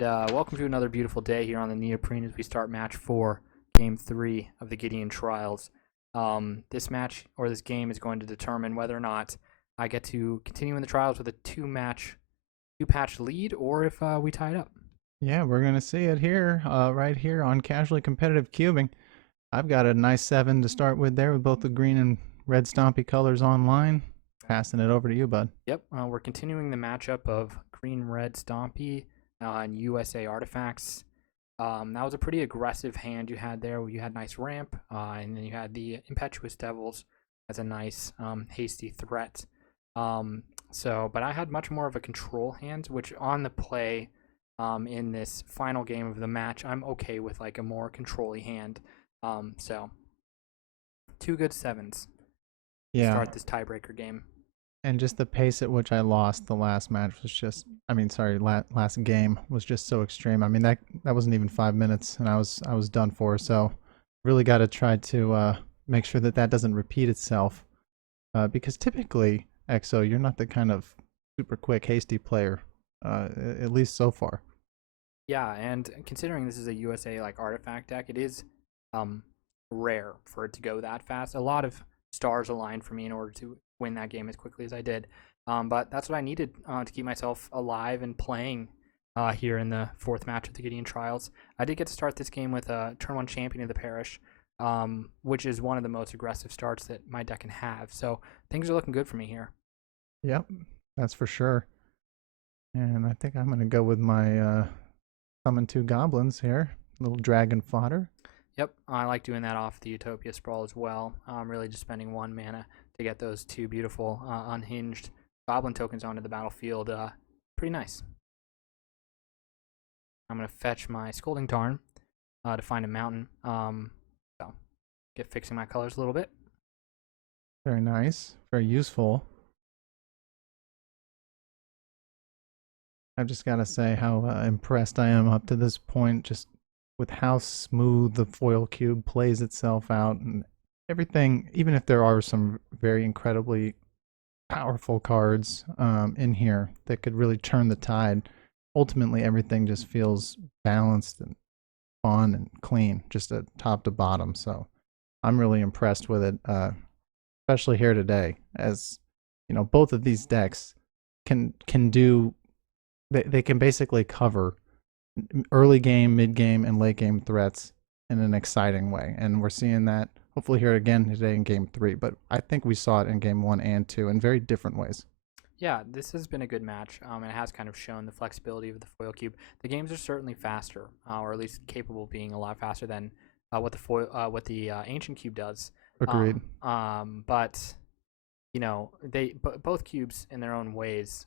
and welcome to another beautiful day here on the Neoprene as we start match 4, game 3 of the Gideon Trials. This match, or this game, is going to determine whether or not I get to continue in the trials with a two-patch lead, or if we tie it up. Yeah, we're going to see it here, right here on Casually Competitive Cubing. I've got a nice 7 to start with there with both the green and red Stompy colors online. Passing it over to you, bud. Yep, we're continuing the matchup of green-red Stompy and USA Artifacts. That was a pretty aggressive hand you had there. You had nice ramp, and then you had the Impetuous Devils as a nice hasty threat. But I had much more of a control hand, which on the play in this final game of the match, I'm okay with like a more control-y hand. So 2 good 7s to start this tiebreaker game. And just the pace at which I lost the last match was just, last game was just so extreme. I mean, that wasn't even 5 minutes, and I was done for. So really got to try to make sure that doesn't repeat itself, because typically, EXO, you're not the kind of super quick, hasty player, at least so far. Yeah, and considering this is a USA like artifact deck, it is rare for it to go that fast. A lot of stars aligned for me in order to win that game as quickly as I did. But that's what I needed to keep myself alive and playing here in the 4th match of the Gideon Trials. I did get to start this game with a turn 1 champion of the parish, which is one of the most aggressive starts that my deck can have. So things are looking good for me here. Yep, that's for sure. And I think I'm going to go with my summon 2 goblins here. Little dragon fodder. Yep, I like doing that off the Utopia Sprawl as well. Really just spending 1 mana to get those 2 beautiful unhinged goblin tokens onto the battlefield. Pretty nice. I'm going to fetch my Scolding Tarn to find a mountain. So get fixing my colors a little bit. Very nice. Very useful. I've just got to say how impressed I am up to this point, just with how smooth the foil cube plays itself out and everything. Even if there are some very incredibly powerful cards in here that could really turn the tide, ultimately everything just feels balanced and fun and clean, just a top to bottom. So I'm really impressed with it, especially here today, as you know, both of these decks can do. They can basically cover early game, mid game, and late game threats in an exciting way. And we're seeing that hopefully here again today in game 3. But I think we saw it in game 1 and 2 in very different ways. Yeah, this has been a good match, and it has kind of shown the flexibility of the foil cube. The games are certainly faster, or at least capable of being a lot faster than what the ancient cube does. Agreed. But you know, both cubes in their own ways,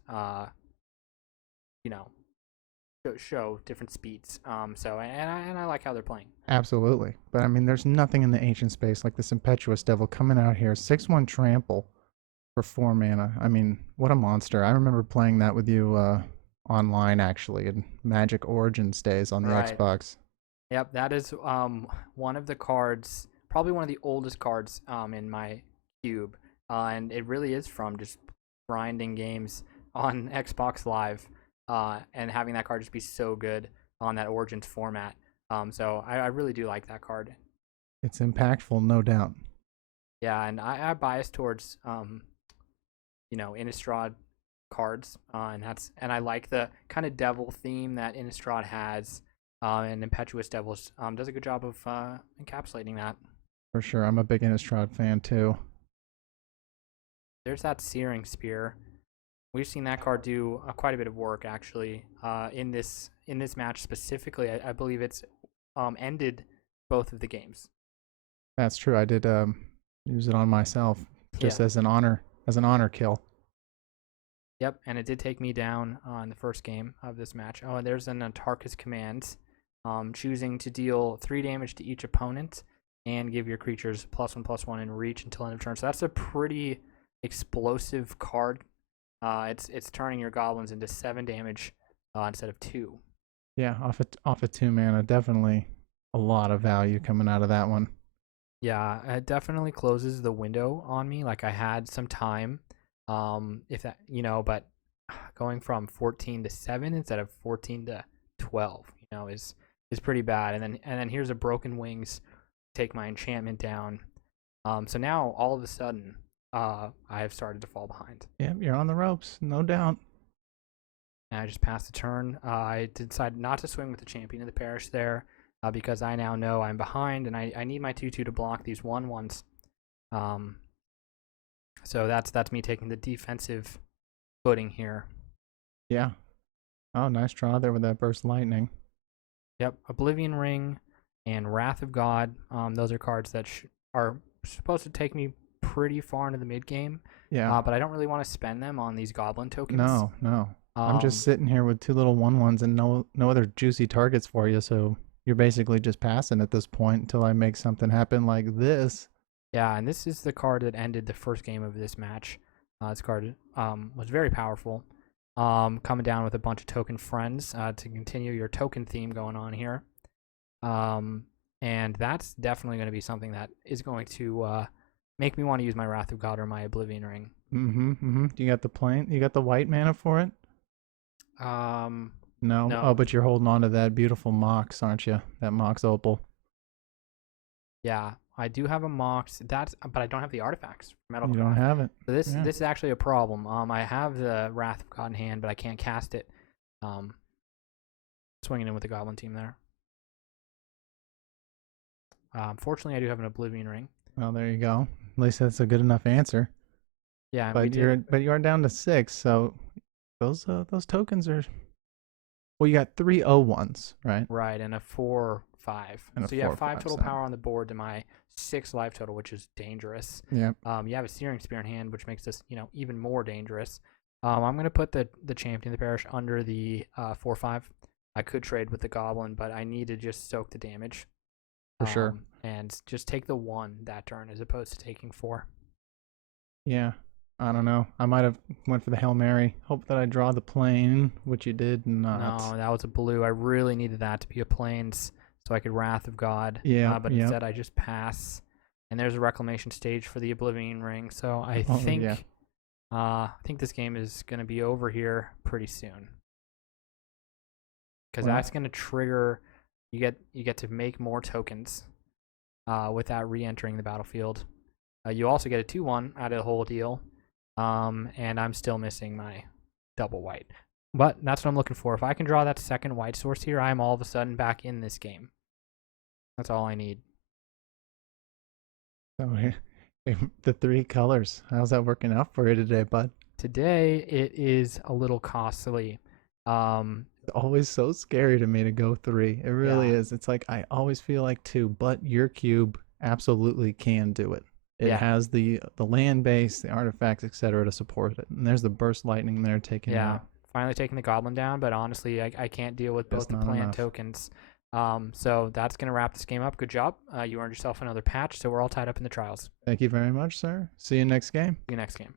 show different speeds. And I like how they're playing. Absolutely. But I mean, there's nothing in the ancient space like this Impetuous Devil coming out here, 6/1 trample for 4 mana. I mean, what a monster. I remember playing that with you online, actually, in Magic Origins days on the Xbox. Yep, that is one of the cards, probably one of the oldest cards in my cube. And it really is from just grinding games on Xbox Live. And having that card just be so good on that Origins format. So I really do like that card. It's impactful, no doubt. Yeah, and I bias towards Innistrad cards, and I like the kind of devil theme that Innistrad has, and Impetuous Devils does a good job of encapsulating that. For sure, I'm a big Innistrad fan too. There's that Searing Spear. We've seen that card do quite a bit of work, actually, in this match specifically. I believe it's ended both of the games. That's true. I did use it on myself just as an honor kill. Yep, and it did take me down in the first game of this match. Oh, and there's an Antarcus command, choosing to deal 3 damage to each opponent and give your creatures +1/+1 in reach until end of turn. So that's a pretty explosive card. It's turning your goblins into 7 damage instead of 2. Yeah, off of 2 mana, definitely a lot of value coming out of that one. Yeah, it definitely closes the window on me. Like I had some time, but going from 14 to 7 instead of 14 to 12. Is pretty bad. And then here's a broken wings, take my enchantment down. So now all of a sudden, I have started to fall behind. Yep, you're on the ropes, no doubt. And I just passed the turn. I decided not to swing with the champion of the parish there, because I now know I'm behind, and I need my 2/2 to block these 1/1s. So that's me taking the defensive footing here. Yeah. Oh, nice draw there with that burst lightning. Yep, Oblivion Ring and Wrath of God. Those are cards that are supposed to take me pretty far into the mid game. Yeah. But I don't really want to spend them on these goblin tokens. No. I'm just sitting here with 2 little 1/1s and no other juicy targets for you, so you're basically just passing at this point until I make something happen like this. Yeah, and this is the card that ended the first game of this match. This card was very powerful. Coming down with a bunch of token friends to continue your token theme going on here. And that's definitely going to be something that is going to make me want to use my Wrath of God or my Oblivion Ring. You got the plain? You got the white mana for it? No. Oh, but you're holding on to that beautiful Mox, aren't you? That Mox Opal. Yeah, I do have a Mox. But I don't have the artifacts. You don't have it. So this is actually a problem. I have the Wrath of God in hand, but I can't cast it. Swinging in with the Goblin team there. Fortunately, I do have an Oblivion Ring. Well, there you go. At least that's a good enough answer. Yeah, but you are down to 6, so those tokens are. Well, you got 3 0-1s, right? Right, and a 4/5. So you have 5 total power on the board to my 6 life total, which is dangerous. Yeah. You have a Searing Spear in hand, which makes this even more dangerous. I'm gonna put the champion of the parish under the 4/5. I could trade with the goblin, but I need to just soak the damage. For sure. And just take the 1 that turn as opposed to taking 4. Yeah. I don't know. I might have went for the Hail Mary. Hope that I draw the plane, which you did not. No, that was a blue. I really needed that to be a plains so I could Wrath of God. Yeah. But instead I just pass. And there's a reclamation stage for the Oblivion Ring. So I think this game is going to be over here pretty soon. Because that's going to trigger. You get to make more tokens without re-entering the battlefield. You also get a 2/1 out of the whole deal. And I'm still missing my double white. But that's what I'm looking for. If I can draw that second white source here, I'm all of a sudden back in this game. That's all I need. So the 3 colors. How's that working out for you today, bud? Today it is a little costly. It's always so scary to me to go 3. It really is. It's like I always feel like 2, but your cube absolutely can do it. It has the land base, the artifacts, etc. to support it. And there's the burst lightning there taking it out. Finally taking the goblin down, but honestly, I can't deal with both the plant tokens. So that's going to wrap this game up. Good job. You earned yourself another patch, so we're all tied up in the trials. Thank you very much, sir. See you next game. See you next game.